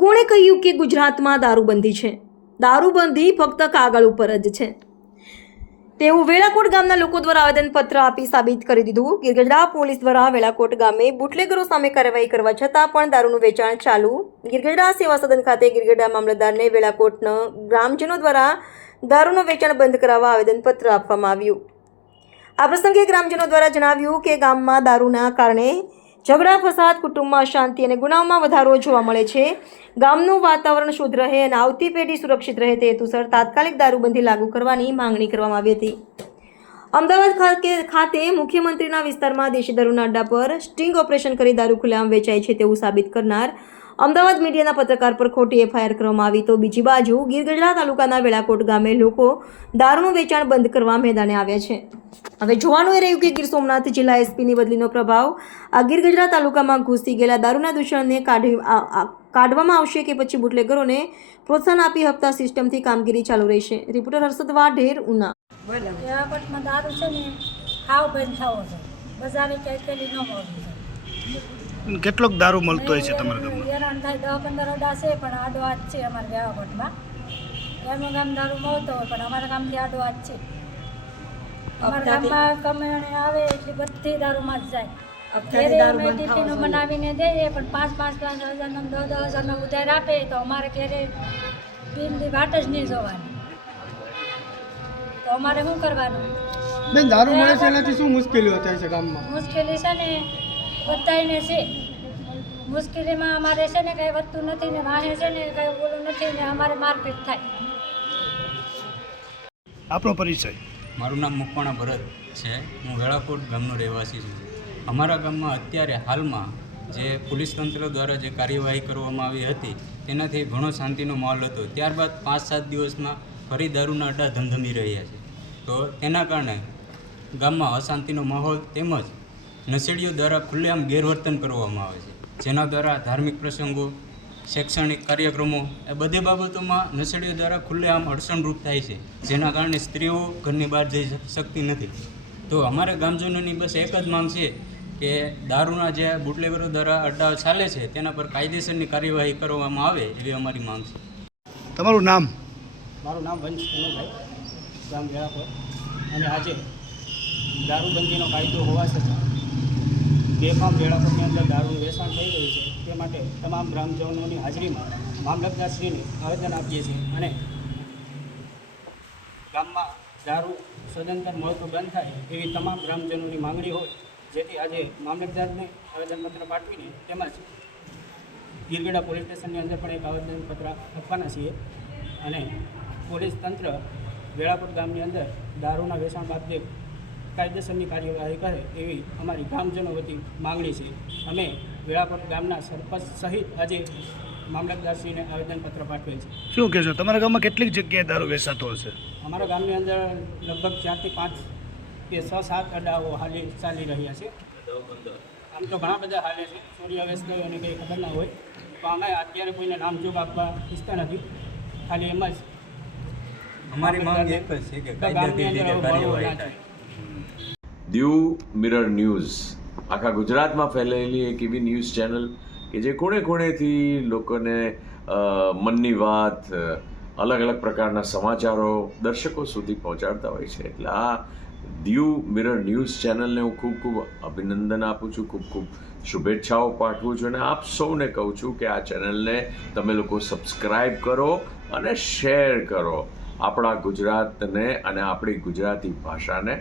કોણે કહ્યું કે ગુજરાતમાં દારૂબંધી છે? દારૂબંધી ફક્ત કાગળ ઉપર જ છે તેવું વેળાકોટ ગામના લોકો દ્વારા આવેદનપત્ર આપી સાબિત કરી દીધું. ગીરગઢડા પોલીસ દ્વારા વેળાકોટ ગામે બુટલેગરો સામે કાર્યવાહી કરવા છતાં પણ દારૂનું વેચાણ ચાલુ. ગીરગઢડા સેવા સદન ખાતે ગીરગઢડા મામલતદારને વેળાકોટના ગ્રામજનો દ્વારા દારૂનું વેચાણ બંધ કરાવવા આવેદનપત્ર આપવામાં આવ્યું. આ પ્રસંગે ગ્રામજનો દ્વારા જણાવ્યું કે ગામમાં દારૂના કારણે ઝઘડા ફસાદ, કુટુંબમાં અશાંતિ અને ગુનાઓમાં વધારો જોવા મળે છે. ગામનું વાતાવરણ શુદ્ધ રહે અને આવતી પેઢી સુરક્ષિત રહે તે હેતુસર તાત્કાલિક દારૂબંધી લાગુ કરવાની માંગણી કરવામાં આવી હતી. અમદાવાદ ખાતે મુખ્યમંત્રીના વિસ્તારમાં દેશી દારૂના અડ્ડા પર સ્ટિંગ ઓપરેશન કરી દારૂ ખુલ્લેઆમ વેચાય છે તેવું સાબિત કરનાર અમદાવાદ મીડિયાના પત્રકાર પર ખોટી એફઆઈઆર કરવામાં આવી. તો બીજી બાજુ ગીરગઢડા તાલુકાના વેળાકોટ ગામે લોકો દારૂનું વેચાણ બંધ કરવા મેદાને આવ્યા છે. હવે જોવાનું એ રહ્યું કે ગીર સોમનાથ જિલ્લા એસપીની બદલીનો પ્રભાવ આ ગીરગઢડા તાલુકામાં ઘૂસી ગયેલા દારૂના દૂષણને કાઢવામાં આવશે કે પછી બુટલેગરોને પ્રોત્સાહન આપી હપ્તા સિસ્ટમથી કામગીરી ચાલુ રહેશે. રિપોર્ટર હર્ષદ વાઢેર, ઉના. વેળાકોટમાં દારૂ છે ને હાવ બંધ થવો છે. બજારે ક્યાંય પેલી ન મળવી છે. કેટલોક દારૂ મળતો હોય છે તમારા ગામમાં? હેરાન થાય 10-15 અડા છે પણ આડો હાથ છે અમારા વેળાકોટમાં. ગામમાં ગામ દારૂ મળતો હોય પણ અમારા ગામથી આડો હાથ છે. અમારા ગામમાં કમાણી આવે એટલી બધી દારૂમાં જ જાય. અમે ટિફિનો બનાવીને દઈએ પણ 5,000 10,000 10,000 ઉધાર આપે તો અમારે ઘરે બિલની વાટ જ નહીં જોવાની. તો અમારે શું કરવાનું? બેન, દારૂ મળે છે એનાથી શું મુશ્કેલીઓ થાય છે ગામમાં? મુશ્કેલી છે ને બધાને છે. મુશ્કેલીમાં અમારે છે ને કંઈ વધતું નથી ને વાહે છે ને કંઈ બોલું નથી ને અમારે મારપીટ થાય. આપણો પરિચય? મારું નામ મકવાણા ભરત છે. હું વેળાકોટ ગામનો રહેવાસી છું. અમારા ગામમાં અત્યારે હાલમાં જે પોલીસ તંત્ર દ્વારા જે કાર્યવાહી કરવામાં આવી હતી તેનાથી ઘણો શાંતિનો માહોલ હતો. ત્યારબાદ 5-7 દિવસમાં ફરી દારૂના અડ્ડા ધમધમી રહ્યા છે. તો તેના કારણે ગામમાં અશાંતિનો માહોલ તેમજ નશેડીઓ દ્વારા ખુલ્લેઆમ ગેરવર્તન કરવામાં આવે છે, જેના દ્વારા ધાર્મિક પ્રસંગો, શૈક્ષણિક કાર્યક્રમો એ બધી બાબતોમાં નશેડીઓ દ્વારા ખુલ્લેઆમ અડચણરૂપ થાય છે, જેના કારણે સ્ત્રીઓ ઘરની બહાર જઈ શકતી નથી. તો અમારા ગામજનોની બસ એક જ માંગ છે કે દારૂના જે બુટલેગરો દ્વારા અડ્ડાઓ ચાલે છે તેના પર કાયદેસરની કાર્યવાહી કરવામાં આવે એવી અમારી માંગ છે. તમારું નામ? મારું નામ વંશ કનુભાઈ, ગામ વેળાકોટ. અને આજે દારૂબંધીનો કાયદો હોવા છતાં બેફામ વેળાકોટની અંદર દારૂનું વેચાણ થઈ રહ્યું છે તે માટે તમામ ગ્રામજનોની હાજરીમાં મામલતદારશ્રીને આવેદન આપીએ છીએ અને ગામમાં દારૂ સદંતર મળતો બંધ થાય એવી તમામ ગ્રામજનોની માંગણી હોય, જેથી આજે મામલતદારને આવેદનપત્ર પાઠવીને તેમજ ગીરગઢડા પોલીસ સ્ટેશનની અંદર પણ એક આવેદનપત્ર આપવાના છીએ અને પોલીસ તંત્ર વેળાકોટ ગામની અંદર દારૂના વેચાણ બાબતે કાયદેસરની કાર્યવાહી કરે એવી અમારી ગ્રામજનો વતી માંગણી છે. અમે વેળાકોટ ગામના સરપંચ સહિત આજે મામલતદારશ્રીને આવેદનપત્ર પાઠવેલ છે. શું કહેશો, તમારા ગામમાં કેટલીક જગ્યાએ દારૂ વેચાતો હશે? અમારા ગામની અંદર લગભગ 4 થી 5 કે 6-7 અડ્ડાઓ હાલે ચાલી રહ્યા છે. આમ તો ઘણા બધા હાલે છે, સૂર્યાવેશ ગયો અને કંઈ ખબર ના હોય, પણ અમે અત્યારે કોઈને નામજોગ આપવા ઈચ્છતા નથી. ખાલી એમ જ અમારી માંગ એક જ છે કે કાયદાકીય રીતે કાર્યવાહી થાય. દીવ મિરર ન્યૂઝ આખા ગુજરાતમાં ફેલાયેલી એક એવી ન્યૂઝ ચેનલ કે જે ખૂણે ખૂણેથી લોકોને મનની વાત, અલગ અલગ પ્રકારના સમાચારો દર્શકો સુધી પહોંચાડતા હોય છે. એટલે આ દીવ મિરર ન્યૂઝ ચેનલને હું ખૂબ ખૂબ અભિનંદન આપું છું, ખૂબ ખૂબ શુભેચ્છાઓ પાઠવું છું અને આપ સૌને કહું છું કે આ ચેનલને તમે લોકો સબસ્ક્રાઈબ કરો અને શેર કરો. આપણા ગુજરાતને અને આપણી ગુજરાતી ભાષાને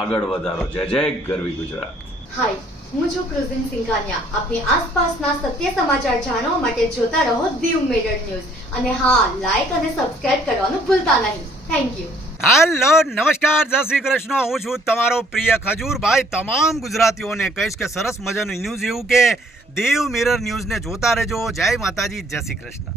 આગળ વધારો. જય જય ગરવી ગુજરાત. હાય, હું છું ક્રુઝિન સિંઘાનિયા. આપની આસપાસના સત્ય સમાચાર જાણવા માટે જોતા રહો દીવ મિરર ન્યૂઝ અને હા, લાઈક અને સબસ્ક્રાઇબ કરવાનું ભૂલતા નહીં. Thank you. હેલો, નમસ્કાર, જય શ્રી કૃષ્ણ. હું છું તમારો પ્રિય ખજૂરભાઈ. તમામ ગુજરાતીઓને કહીશ કે સરસ મજાનું ન્યૂઝ એવું કે દીવ મિરર ન્યૂઝને જોતા રહેજો. જય માતાજી, જય શ્રી કૃષ્ણ.